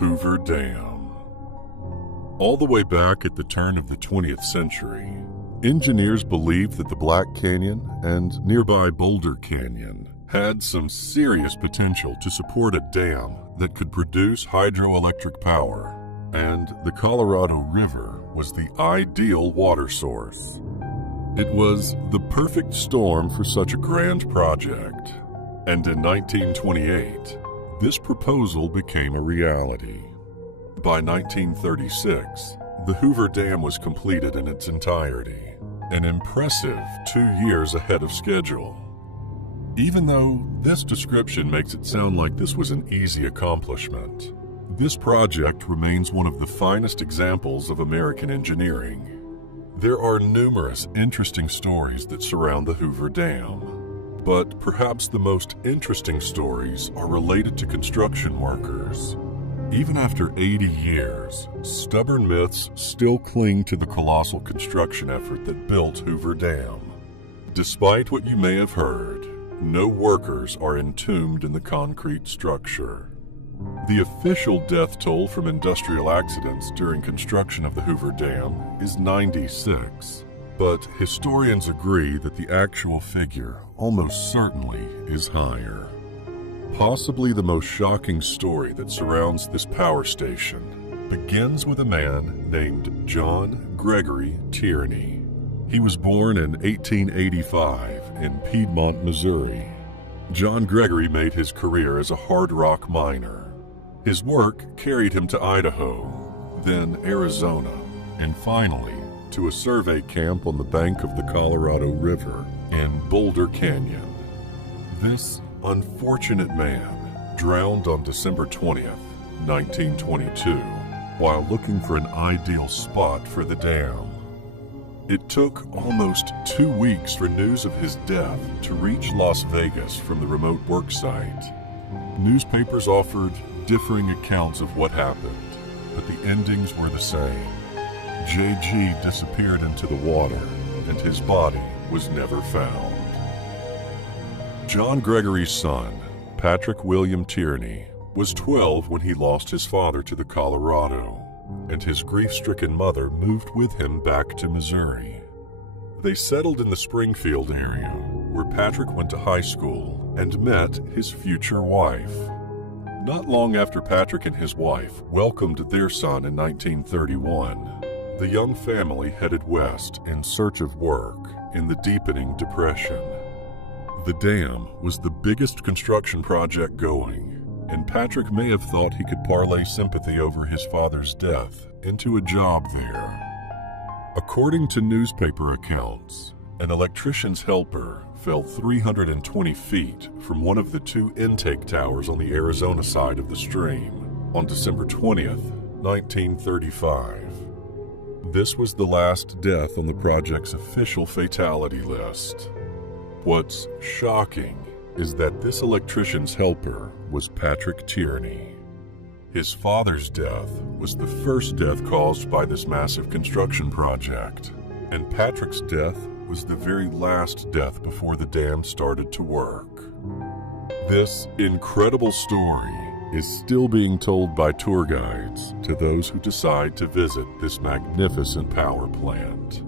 Hoover Dam. All the way back at the turn of the 20th century, engineers believed that the Black Canyon and nearby Boulder Canyon had some serious potential to support a dam that could produce hydroelectric power, and the Colorado River was the ideal water source. It was the perfect storm for such a grand project, and in 1928, this proposal became a reality. By 1936, the Hoover Dam was completed in its entirety, an impressive 2 years ahead of schedule. Even though this description makes it sound like this was an easy accomplishment, this project remains one of the finest examples of American engineering. There are numerous interesting stories that surround the Hoover Dam, but perhaps the most interesting stories are related to construction workers. Even after 80 years, stubborn myths still cling to the colossal construction effort that built Hoover Dam. Despite what you may have heard, no workers are entombed in the concrete structure. The official death toll from industrial accidents during construction of the Hoover Dam is 96, but historians agree that the actual figure almost certainly is higher. Possibly the most shocking story that surrounds this power station begins with a man named John Gregory Tierney. He was born in 1885 in Piedmont, Missouri. John Gregory made his career as a hard rock miner. His work carried him to Idaho, then Arizona, and finally to a survey camp on the bank of the Colorado River in Boulder Canyon. This unfortunate man drowned on December 20th, 1922, while looking for an ideal spot for the dam. It took almost 2 weeks for news of his death to reach Las Vegas from the remote work site. Newspapers offered differing accounts of what happened, but the endings were the same. J.G. disappeared into the water, and his body was never found. John Gregory's son, Patrick William Tierney, was 12 when he lost his father to the Colorado, and his grief-stricken mother moved with him back to Missouri. They settled in the Springfield area, where Patrick went to high school and met his future wife. Not long after Patrick and his wife welcomed their son in 1931, the young family headed west in search of work in the deepening Depression. The dam was the biggest construction project going, and Patrick may have thought he could parlay sympathy over his father's death into a job there. According to newspaper accounts, an electrician's helper fell 320 feet from one of the 2 intake towers on the Arizona side of the stream on December 20th, 1935. This was the last death on the project's official fatality list. What's shocking is that this electrician's helper was Patrick Tierney. His father's death was the first death caused by this massive construction project, and Patrick's death was the very last death before the dam started to work. This incredible story is still being told by tour guides to those who decide to visit this magnificent power plant.